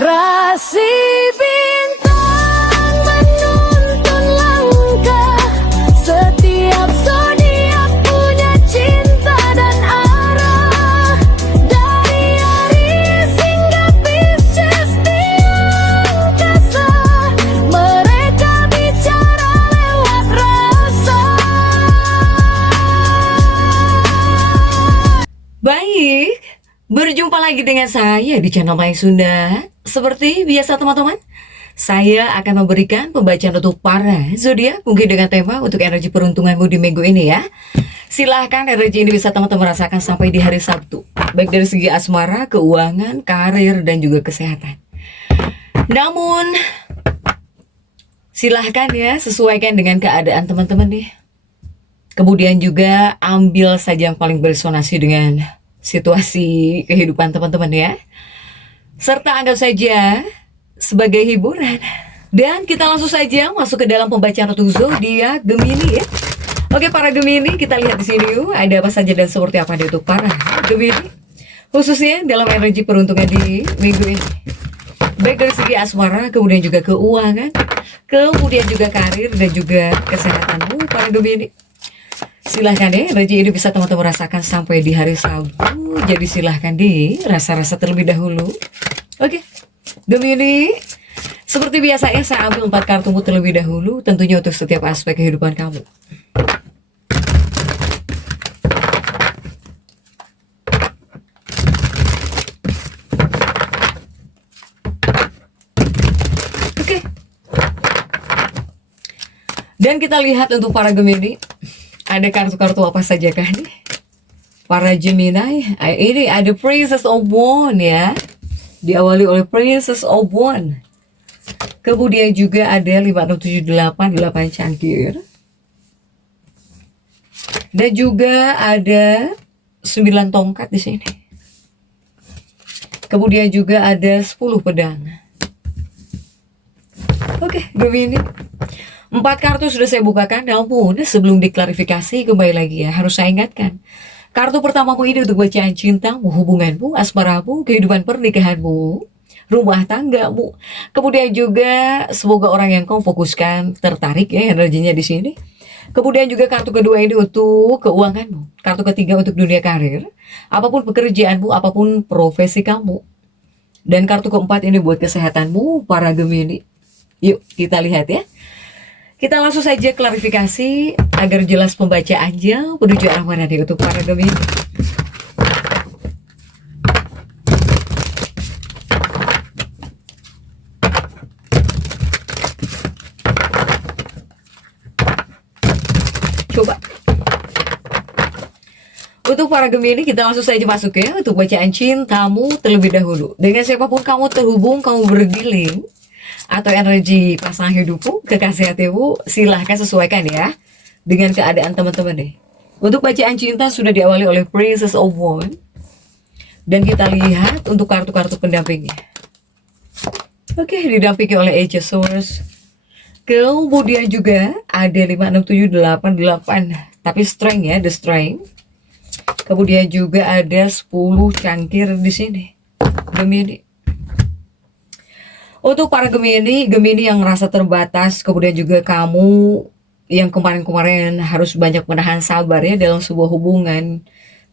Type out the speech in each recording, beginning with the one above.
Rasi bintang menuntun langkah, setiap zodiak punya cinta dan arah. Dari Aries hingga Pisces di angkasa, mereka bicara lewat rasa. Baik, berjumpa lagi dengan saya di channel Mai Sunda. Seperti biasa teman-teman, saya akan memberikan pembacaan untuk para zodiak mungkin dengan tema untuk energi peruntunganmu di minggu ini ya. Silahkan energi ini bisa teman-teman rasakan sampai di hari Sabtu, baik dari segi asmara, keuangan, karir, dan juga kesehatan. Namun, silahkan ya sesuaikan dengan keadaan teman-teman nih. Kemudian juga ambil saja yang paling beresonansi dengan situasi kehidupan teman-teman ya. Serta anggap saja sebagai hiburan. Dan kita langsung saja masuk ke dalam pembacaan untuk zodiak Gemini ya. Oke para Gemini, kita lihat di sini yuk, ada apa saja dan seperti apa nih untuk para Gemini. Khususnya dalam energi peruntungan di minggu ini. Baik dari segi asmara, kemudian juga keuangan, kemudian juga karir dan juga kesehatanmu para Gemini. Silahkan ya, energi ini bisa teman-teman rasakan sampai di hari Sabtu. Jadi silahkan dirasa-rasa terlebih dahulu. Oke, Gemini, seperti biasanya saya ambil 4 kartumu terlebih dahulu, tentunya untuk setiap aspek kehidupan kamu. Oke. Dan kita lihat untuk para Gemini, ada kartu-kartu apa saja kah nih? Para Gemini, ini ada Princess of Wands ya. Diawali oleh Princess of Wands. Kemudian juga ada 5678, 8 cangkir. Dan juga ada 9 tongkat di sini. Kemudian juga ada 10 pedang. Oke, Gemini. 4 kartu sudah saya bukakan, namun sebelum diklarifikasi kembali lagi ya, harus saya ingatkan. Kartu pertamamu ini untuk bacaan cintamu, hubunganmu, asmaramu, kehidupan pernikahanmu, rumah tanggamu. Kemudian juga semoga orang yang kau fokuskan tertarik ya energinya di sini. Kemudian juga kartu kedua ini untuk keuanganmu. Kartu ketiga untuk dunia karir, apapun pekerjaanmu, apapun profesi kamu. Dan kartu keempat ini buat kesehatanmu para Gemini. Yuk kita lihat ya. Kita langsung saja klarifikasi agar jelas pembacaannya menuju arah mana nih untuk para Gemini. Coba. Untuk para Gemini kita langsung saja masuk ya untuk bacaan cintamu terlebih dahulu. Dengan siapapun kamu terhubung, kamu berdealing, atau energi pasangan hidupmu, kekasih hatimu, silahkan sesuaikan ya dengan keadaan teman-teman deh. Untuk bacaan cinta sudah diawali oleh Princess of Wands. Dan kita lihat untuk kartu-kartu pendampingnya. Oke, didampingi oleh Ace of Swords. Kemudian juga ada 5678, tapi strength ya, the strength. Kemudian juga ada 10 cangkir di sini. Gemini. Untuk para Gemini, Gemini yang merasa terbatas, kemudian juga kamu yang kemarin-kemarin harus banyak menahan sabar ya dalam sebuah hubungan.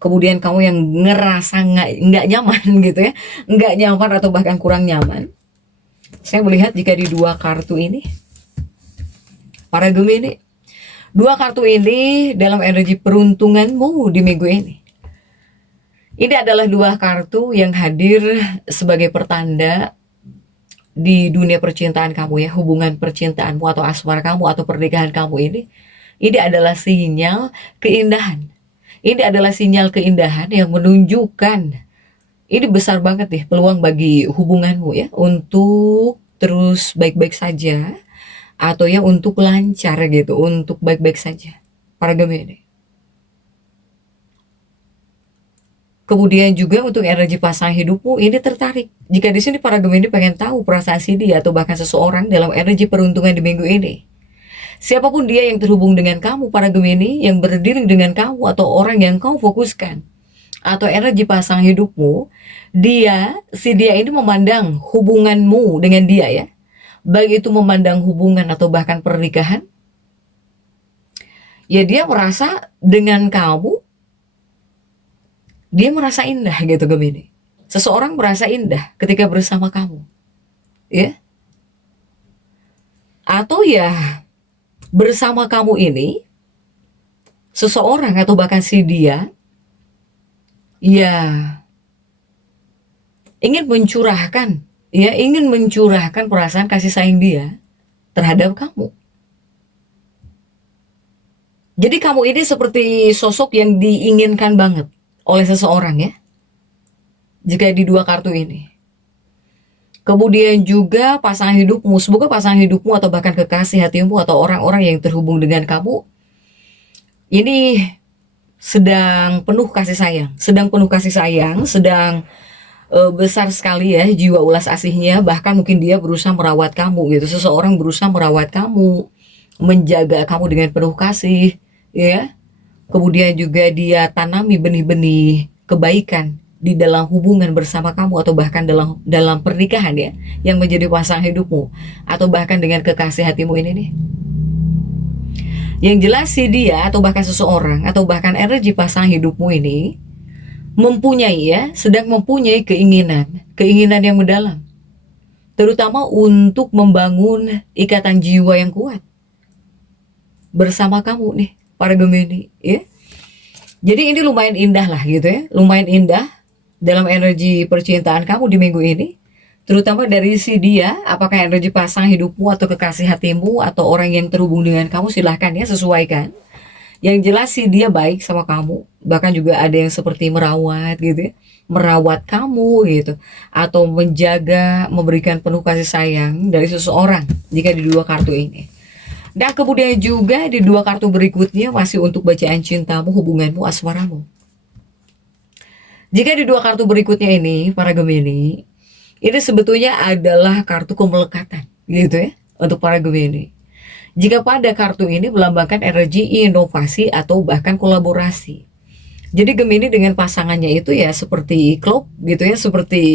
Kemudian kamu yang ngerasa nggak nyaman gitu ya, nggak nyaman atau bahkan kurang nyaman. Saya melihat jika di 2 kartu ini, para Gemini, 2 kartu ini dalam energi peruntunganmu di minggu ini. Ini adalah 2 kartu yang hadir sebagai pertanda di dunia percintaan kamu ya, hubungan percintaanmu atau asmara kamu atau pernikahan kamu ini adalah sinyal keindahan. Ini adalah sinyal keindahan yang menunjukkan ini besar banget nih peluang bagi hubunganmu ya untuk terus baik-baik saja atau ya untuk lancar gitu, untuk baik-baik saja para Gemini. Kemudian juga untuk energi pasangan hidupmu ini tertarik. Jika di sini para Gemini pengen tahu perasaan si dia atau bahkan seseorang dalam energi peruntungan di minggu ini. Siapapun dia yang terhubung dengan kamu para Gemini, yang berdiri dengan kamu atau orang yang kau fokuskan, atau energi pasangan hidupmu, si dia ini memandang hubunganmu dengan dia ya, baik itu memandang hubungan atau bahkan pernikahan, ya dia merasa dengan kamu, dia merasa indah gitu Gemini. Seseorang merasa indah ketika bersama kamu, ya. Atau ya bersama kamu ini, seseorang atau bahkan si dia, ya ingin mencurahkan perasaan kasih sayang dia terhadap kamu. Jadi kamu ini seperti sosok yang diinginkan banget oleh seseorang ya, jika di dua kartu ini. Kemudian juga pasangan hidupmu, semoga pasangan hidupmu atau bahkan kekasih hatimu atau orang-orang yang terhubung dengan kamu ini sedang penuh kasih sayang, sedang besar sekali ya jiwa ulas asihnya, bahkan mungkin dia berusaha merawat kamu gitu. Seseorang berusaha merawat kamu, menjaga kamu dengan penuh kasih ya. Kemudian juga dia tanami benih-benih kebaikan di dalam hubungan bersama kamu atau bahkan dalam pernikahan ya, yang menjadi pasangan hidupmu atau bahkan dengan kekasih hatimu ini nih. Yang jelas si dia atau bahkan seseorang atau bahkan energi pasangan hidupmu ini sedang mempunyai keinginan yang mendalam, terutama untuk membangun ikatan jiwa yang kuat bersama kamu nih para Gemini ya. Jadi ini lumayan indah lah gitu ya, lumayan indah dalam energi percintaan kamu di minggu ini, terutama dari si dia, apakah energi pasangan hidupmu atau kekasih hatimu atau orang yang terhubung dengan kamu, silahkan ya sesuaikan. Yang jelas sih dia baik sama kamu, bahkan juga ada yang seperti merawat gitu ya, merawat kamu gitu, atau menjaga, memberikan penuh kasih sayang dari seseorang jika di dua kartu ini. Dan kemudian juga di dua kartu berikutnya masih untuk bacaan cintamu, hubunganmu, asmaramu. Jika di dua kartu berikutnya ini para Gemini, ini sebetulnya adalah kartu kemelekatan gitu ya untuk para Gemini. Jika pada kartu ini melambangkan energi inovasi atau bahkan kolaborasi. Jadi Gemini dengan pasangannya itu ya seperti klop gitu ya, seperti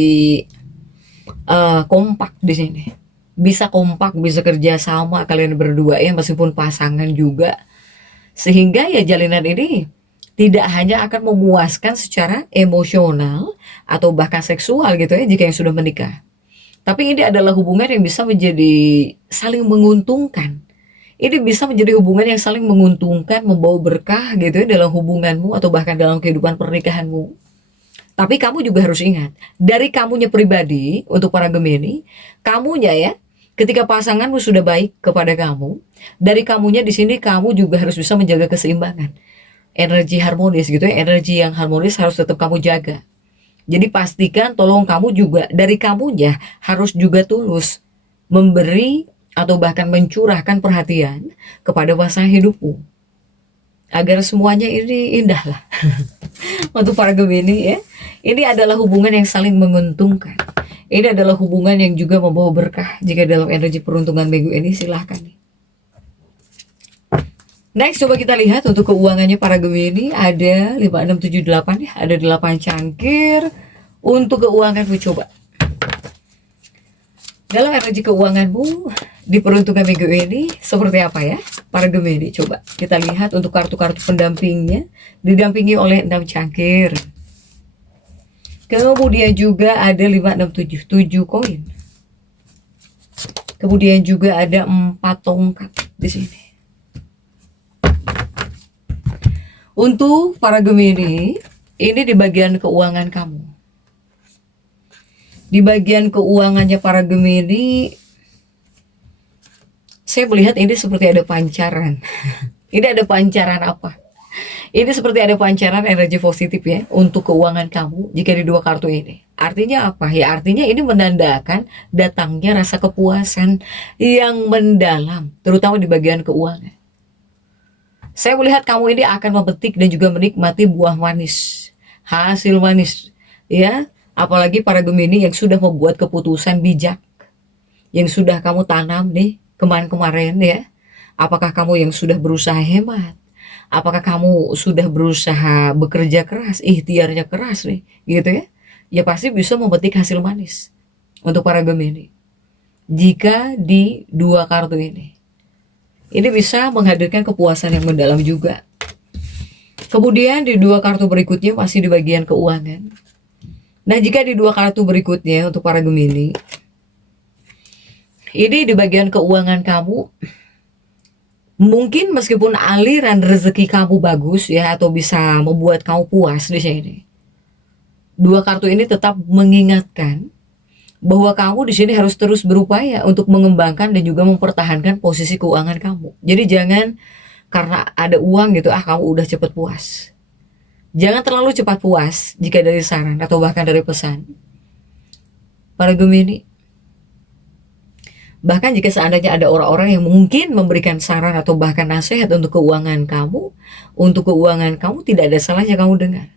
kompak di sini. Bisa kompak, bisa kerja sama kalian berdua ya, meskipun pasangan juga. Sehingga ya jalinan ini tidak hanya akan memuaskan secara emosional atau bahkan seksual gitu ya jika yang sudah menikah. Tapi ini adalah hubungan yang bisa menjadi saling menguntungkan. Ini bisa menjadi hubungan yang saling menguntungkan, membawa berkah gitu ya dalam hubunganmu atau bahkan dalam kehidupan pernikahanmu. Tapi kamu juga harus ingat, dari kamunya pribadi untuk para Gemini, kamunya ya, ketika pasanganmu sudah baik kepada kamu, dari kamunya di sini kamu juga harus bisa menjaga keseimbangan. Energi harmonis gitu ya, energi yang harmonis harus tetap kamu jaga. Jadi pastikan tolong kamu juga, dari kamunya harus juga tulus memberi atau bahkan mencurahkan perhatian kepada pasangan hidupmu agar semuanya ini indah lah. Untuk para Gemini ya, ini adalah hubungan yang saling menguntungkan, ini adalah hubungan yang juga membawa berkah. Jika dalam energi peruntungan minggu ini silahkan nih. Next coba kita lihat untuk keuangannya para Gemini, ada 5, 6, 7, 8 ya, ada 8 cangkir untuk keuanganmu. Coba dalam energi keuanganmu di peruntungan minggu ini seperti apa ya para Gemini. Coba kita lihat untuk kartu-kartu pendampingnya, didampingi oleh 6 cangkir. Kemudian juga ada 5, 6, 7 koin. Kemudian juga ada 4 tongkat di sini. Untuk para Gemini, ini di bagian keuangan kamu. Di bagian keuangannya para Gemini, saya melihat ini seperti ada pancaran. Ini ada pancaran apa? Ini seperti ada pancaran energi positif ya untuk keuangan kamu jika di dua kartu ini. Artinya apa? Ya artinya ini menandakan datangnya rasa kepuasan yang mendalam, terutama di bagian keuangan. Saya melihat kamu ini akan memetik dan juga menikmati buah manis, hasil manis ya. Apalagi para Gemini yang sudah membuat keputusan bijak, yang sudah kamu tanam nih kemarin-kemarin ya. Apakah kamu yang sudah berusaha hemat, Apakah kamu sudah berusaha bekerja keras, ikhtiarnya keras nih, gitu ya? Ya pasti bisa memetik hasil manis untuk para Gemini. Jika di dua kartu ini bisa menghadirkan kepuasan yang mendalam juga. Kemudian di dua kartu berikutnya masih di bagian keuangan. Nah, jika di dua kartu berikutnya untuk para Gemini, ini di bagian keuangan kamu, mungkin meskipun aliran rezeki kamu bagus ya, atau bisa membuat kamu puas di sini, dua kartu ini tetap mengingatkan bahwa kamu di sini harus terus berupaya untuk mengembangkan dan juga mempertahankan posisi keuangan kamu. Jadi jangan karena ada uang gitu, kamu udah cepet puas. Jangan terlalu cepat puas jika dari saran atau bahkan dari pesan. Para Gemini, bahkan jika seandainya ada orang-orang yang mungkin memberikan saran atau bahkan nasihat untuk keuangan kamu tidak ada salahnya kamu dengar.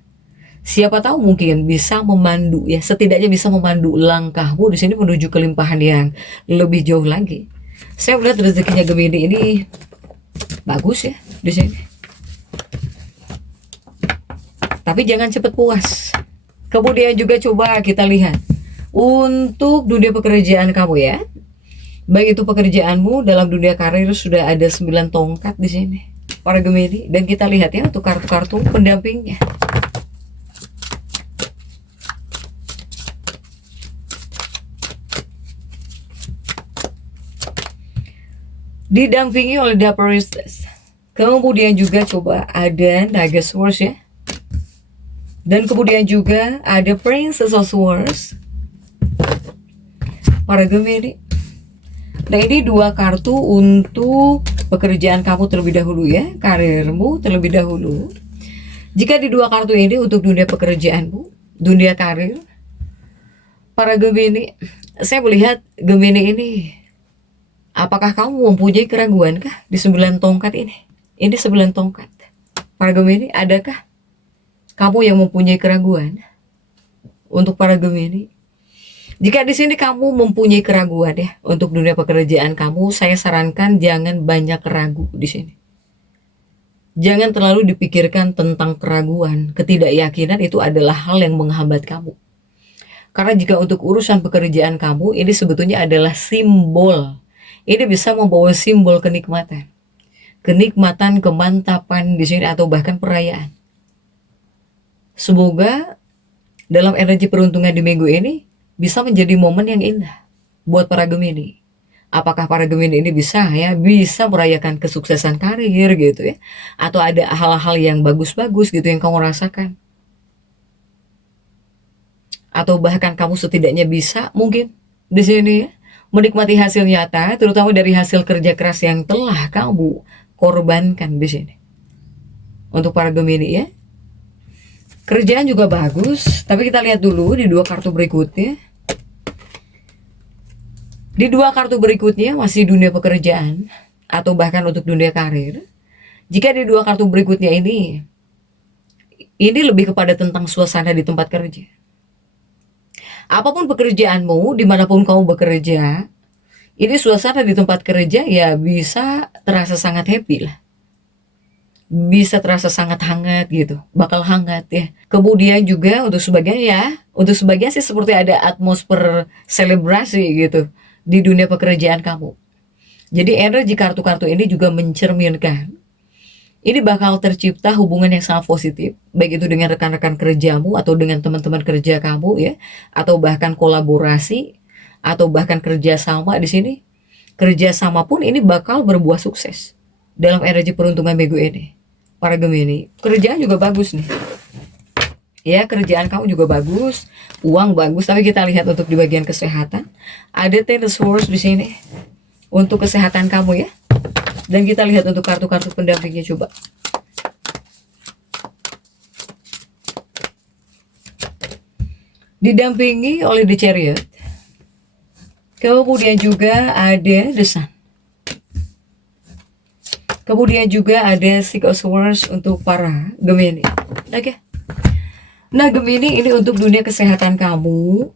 Siapa tahu mungkin bisa memandu ya, setidaknya bisa memandu langkahmu di sini menuju kelimpahan yang lebih jauh lagi. Saya melihat rezekinya Gemini ini bagus ya di sini. Tapi jangan cepat puas. Kemudian juga coba kita lihat untuk dunia pekerjaan kamu ya. Baik itu pekerjaanmu dalam dunia karir sudah ada 9 tongkat di sini, para Gemini. Dan kita lihat ya untuk kartu-kartu pendampingnya. Didampingi oleh The Priestess. Kemudian juga coba ada Naga Swords ya. Dan kemudian juga ada Princess of Swords. Para Gemini. Nah, ini dua kartu untuk pekerjaan kamu terlebih dahulu ya, karirmu terlebih dahulu. Jika di dua kartu ini untuk dunia pekerjaanmu, dunia karir, para Gemini, saya melihat Gemini ini, apakah kamu mempunyai keraguan kah di 9 tongkat ini? Ini 9 tongkat. Para Gemini, adakah kamu yang mempunyai keraguan? Untuk para Gemini, jika di sini kamu mempunyai keraguan ya untuk dunia pekerjaan kamu, saya sarankan jangan banyak ragu di sini. Jangan terlalu dipikirkan tentang keraguan, ketidakyakinan itu adalah hal yang menghambat kamu. Karena jika untuk urusan pekerjaan kamu, ini sebetulnya adalah simbol. Ini bisa membawa simbol kenikmatan. Kenikmatan, kemantapan di sini atau bahkan perayaan. Semoga dalam energi peruntungan di minggu ini bisa menjadi momen yang indah buat para Gemini. Apakah para Gemini ini bisa merayakan kesuksesan karir gitu ya, atau ada hal-hal yang bagus-bagus gitu yang kamu rasakan, atau bahkan kamu setidaknya bisa mungkin di sini ya menikmati hasil nyata, terutama dari hasil kerja keras yang telah kamu korbankan di sini. Untuk para Gemini ya, kerjaan juga bagus, tapi kita lihat dulu di dua kartu berikutnya. Di dua kartu berikutnya masih dunia pekerjaan atau bahkan untuk dunia karir. Jika di dua kartu berikutnya ini lebih kepada tentang suasana di tempat kerja. Apapun pekerjaanmu, dimanapun kamu bekerja, ini suasana di tempat kerja ya bisa terasa sangat happy lah. Bisa terasa sangat hangat gitu, bakal hangat ya. Kemudian juga untuk sebagian sih seperti ada atmosfer selebrasi gitu di dunia pekerjaan kamu. Jadi energi kartu-kartu ini juga mencerminkan ini bakal tercipta hubungan yang sangat positif, baik itu dengan rekan-rekan kerjamu atau dengan teman-teman kerja kamu ya, atau bahkan kolaborasi atau bahkan kerjasama di sini. Kerjasama pun ini bakal berbuah sukses dalam energi peruntungan minggu ini. Para Gemini, kerjaan juga bagus nih. Ya, kerjaan kamu juga bagus, uang bagus, tapi kita lihat untuk di bagian kesehatan. Ada Ten of Swords di sini untuk kesehatan kamu ya. Dan kita lihat untuk kartu-kartu pendampingnya coba. Didampingi oleh The Chariot. Kemudian juga ada The Sun. Kemudian juga ada Six of Swords untuk para Gemini. Oke. Nah, Gemini ini untuk dunia kesehatan kamu.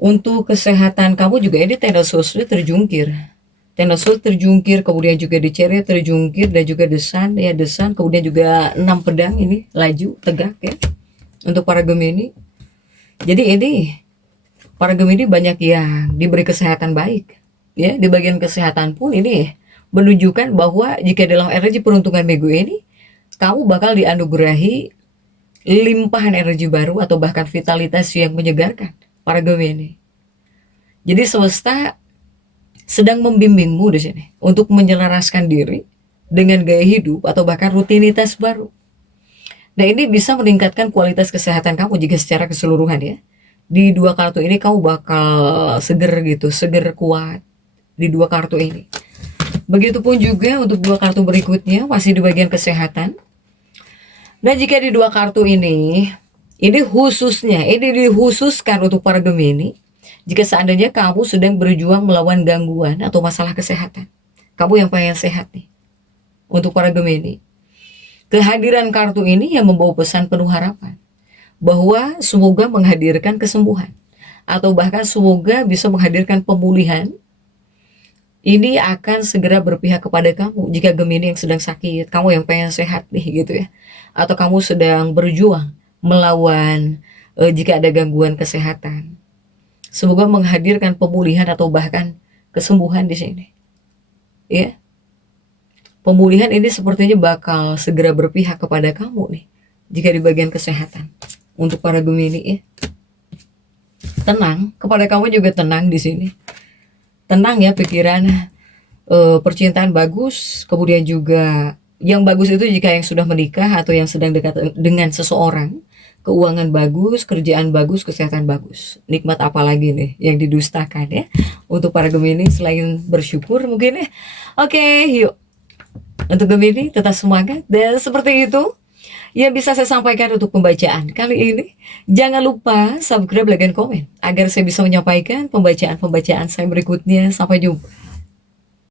Untuk kesehatan kamu juga ini Ten of Swords terjungkir. Ten of Swords terjungkir, kemudian juga di Chariot terjungkir, dan juga The Sun, ya The Sun, kemudian juga 6 pedang ini laju tegak ya untuk para Gemini. Jadi ini para Gemini banyak yang diberi kesehatan baik ya. Di bagian kesehatan pun ini menunjukkan bahwa jika dalam energi peruntungan minggu ini kamu bakal dianugerahi limpahan energi baru atau bahkan vitalitas yang menyegarkan para Gemini. Jadi semesta sedang membimbingmu di sini untuk menyelaraskan diri dengan gaya hidup atau bahkan rutinitas baru. Nah, ini bisa meningkatkan kualitas kesehatan kamu jika secara keseluruhan ya. Di 2 kartu ini kamu bakal seger gitu, seger kuat di 2 kartu ini. Begitupun juga untuk 2 kartu berikutnya masih di bagian kesehatan. Dan jika di 2 kartu ini khususnya, ini dikhususkan untuk para Gemini. Jika seandainya kamu sedang berjuang melawan gangguan atau masalah kesehatan, kamu yang pengen sehat nih, untuk para Gemini, kehadiran kartu ini yang membawa pesan penuh harapan bahwa semoga menghadirkan kesembuhan atau bahkan semoga bisa menghadirkan pemulihan. Ini akan segera berpihak kepada kamu jika Gemini yang sedang sakit, kamu yang pengen sehat nih gitu ya, atau kamu sedang berjuang melawan jika ada gangguan kesehatan. Semoga menghadirkan pemulihan atau bahkan kesembuhan di sini. Ya. Pemulihan ini sepertinya bakal segera berpihak kepada kamu nih jika di bagian kesehatan. Untuk para Gemini ya. Tenang, kepada kamu juga tenang di sini. Tenang ya pikiran, percintaan bagus, kemudian juga yang bagus itu jika yang sudah menikah atau yang sedang dekat dengan seseorang, keuangan bagus, kerjaan bagus, kesehatan bagus. Nikmat apa lagi nih yang didustakan ya untuk para Gemini selain bersyukur mungkin ya. Oke, yuk. Untuk Gemini tetap semangat, dan seperti itu yang bisa saya sampaikan untuk pembacaan kali ini. Jangan lupa subscribe, like, dan komen agar saya bisa menyampaikan pembacaan-pembacaan saya berikutnya. Sampai jumpa.